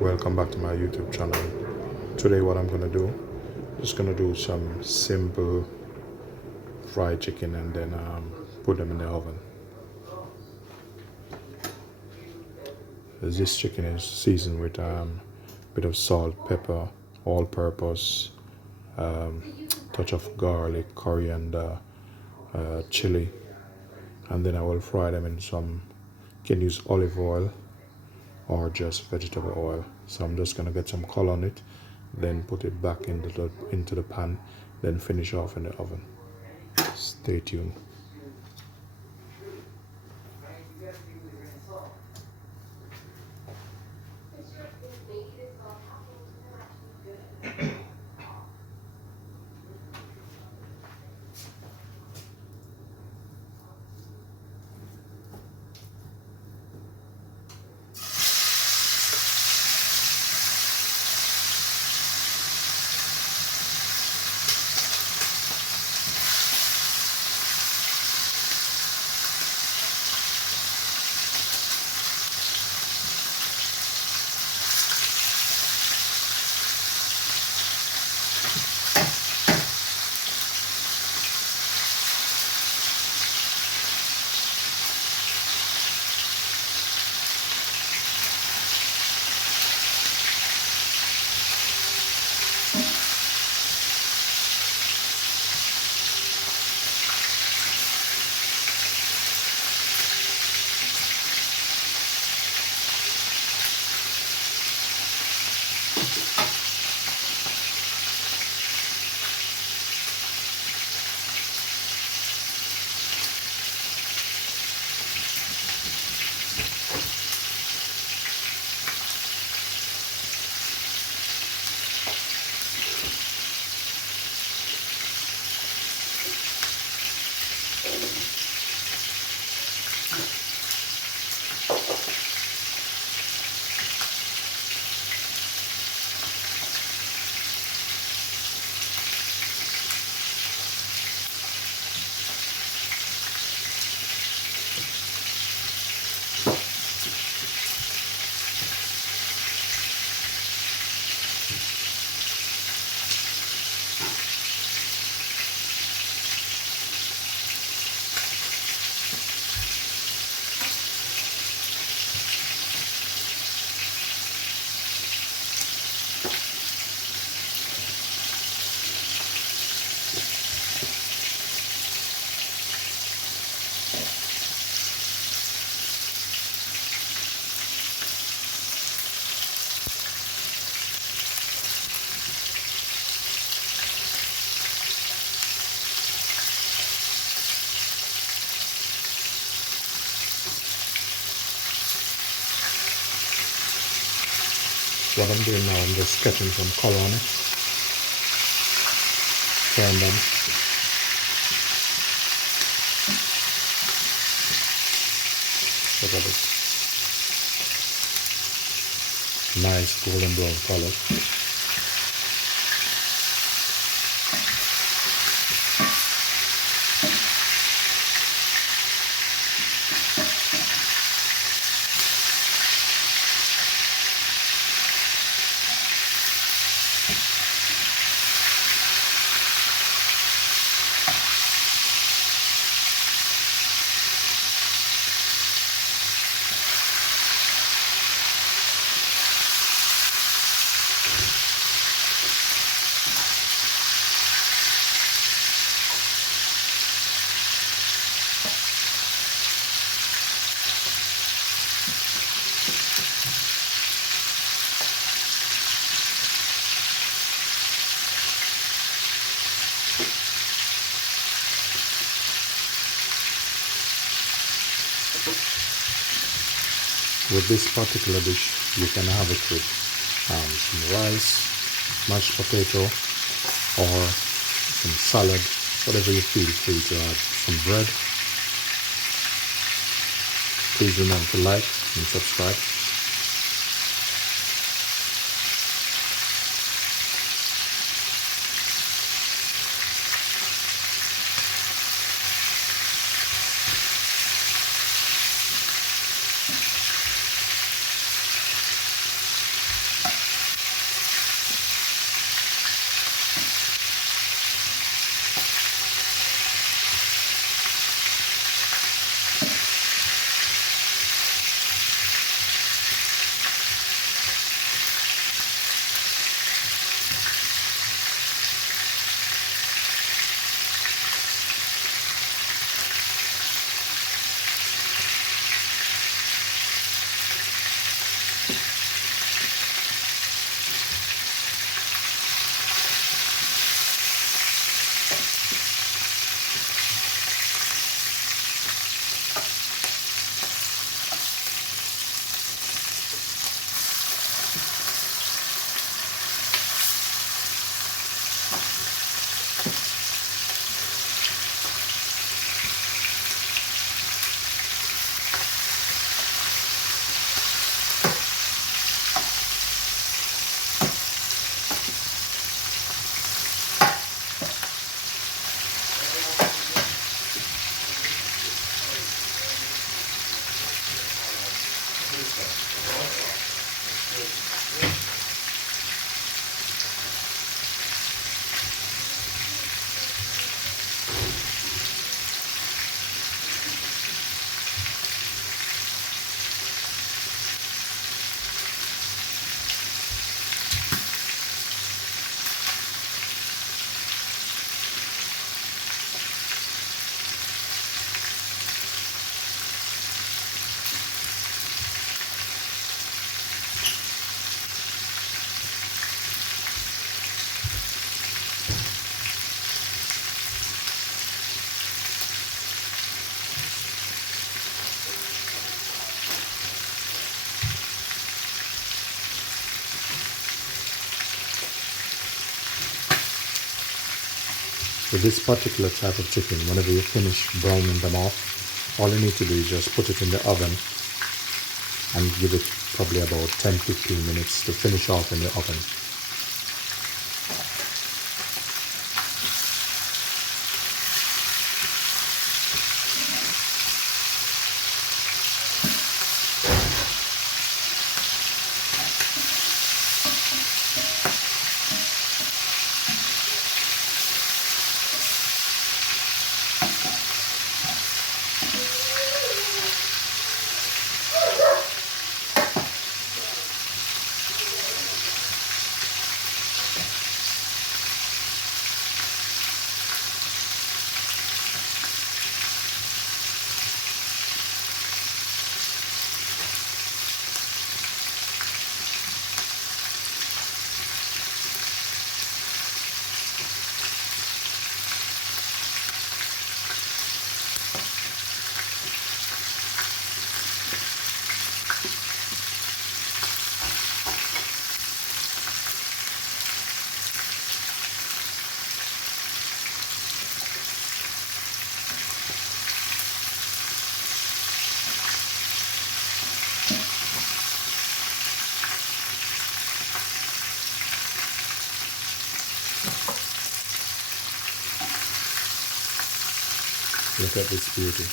Welcome back to my YouTube channel. Today what I'm gonna do, just gonna do some simple fried chicken and then put them in the oven. This chicken is seasoned with bit of salt, pepper, all-purpose, touch of garlic, coriander, chili, and then I will fry them in some. You can use olive oil or just vegetable oil. So I'm just gonna get some color on it, then put it back into the pan, then finish off in the oven. Stay tuned. What I'm doing now, I'm just sketching some color on it. Turn them. Look at this. Nice golden brown color. With this particular dish, you can have it with some rice, mashed potato, or some salad, whatever you feel free to add. Some bread. Please remember to like and subscribe. With this particular type of chicken, whenever you finish browning them off, all you need to do is just put it in the oven and give it probably about 10-15 minutes to finish off in the oven. Look at this beauty.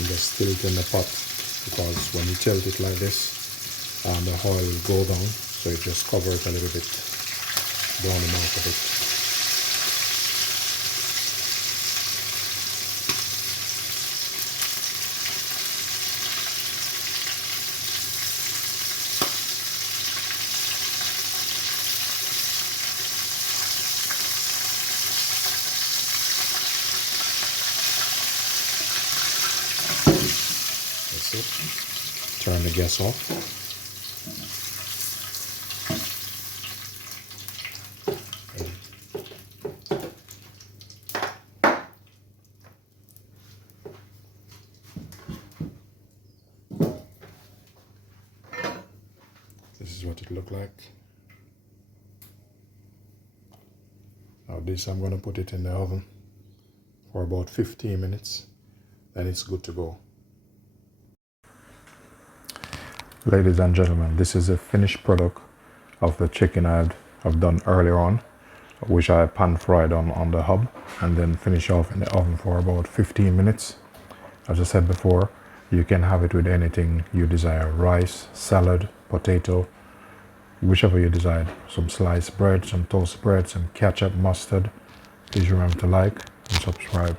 And just still it in the pot, because when you tilt it like this, the oil will go down, so you just cover it a little bit, brown them out a bit. That's it. Turn the gas off. This is what it looked like. Now this, I'm going to put it in the oven for about 15 minutes, then it's good to go. Ladies and gentlemen, this is a finished product of the chicken I've done earlier on, which I pan fried on the hob and then finish off in the oven for about 15 minutes. As I said before, you can have it with anything you desire: rice, salad, potato, whichever you desire. Some sliced bread, some toast bread, some ketchup, mustard. Please remember to like and subscribe.